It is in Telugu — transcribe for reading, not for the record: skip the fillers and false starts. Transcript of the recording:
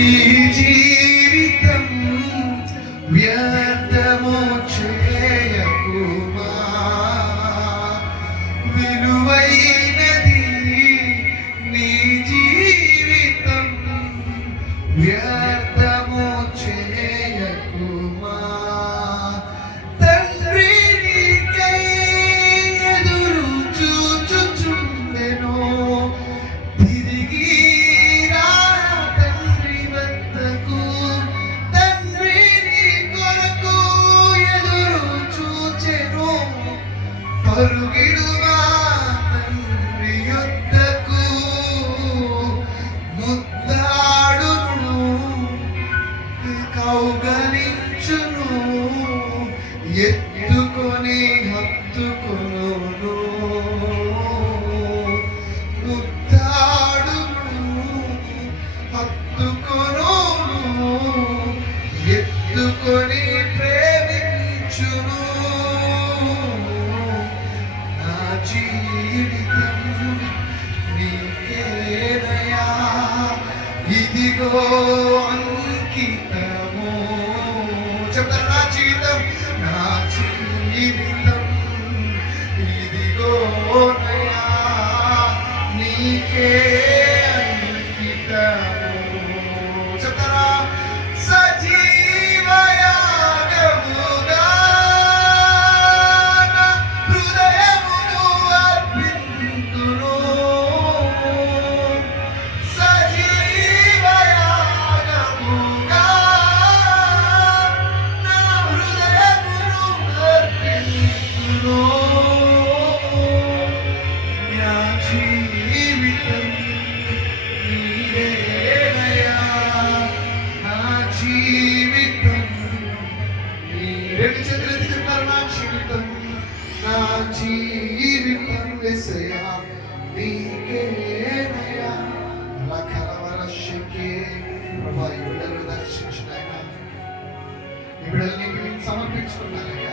ఈ జీవితం వ్యర్థము చేయకుమా, విలువైనది నీ జీవితం వ్యర్థము చేయకుమా. తండ్రి నీకై ఎదురు చూచుచుండెను, తిరిగి రా తండ్రి వద్దకు. తండ్రి నీ కొరకు ఎదురు చూచెను, పరుగిడుగా తండ్రి యొద్దకు. ముద్దాడును, కౌగలించును, ఎత్తుకొని హత్తుకొనును. ముద్దాడును, హత్తుకొనును, ఎత్తుకొని ప్రేమించును. నా జీవితం నీకేనయా, ఇదిగో అంకితము. చెప్తారు, నా జీవితం, నా జీవితం ఇదిగో నయా నీకే అంకితము. చెప్తారా, సజీవయాగముగా నా హృదయమును అర్పింతును. సజీవయాగముగా నా హృదయమును అర్పింతును. నా జీవితం నీవేనయా, నా జీవితం నీ. రెండు చేతులు ఎత్తి చెప్తారు, నా జీవితం, నా జీవితం యేసయ్యా నీకేనయా. అలా కలవరశకే ప్రభా, ఈ బిడ్డలను దర్శించిన ఆయన, ఈ బిడ్డలు నీకు సమర్పించుకున్నానయ్యా.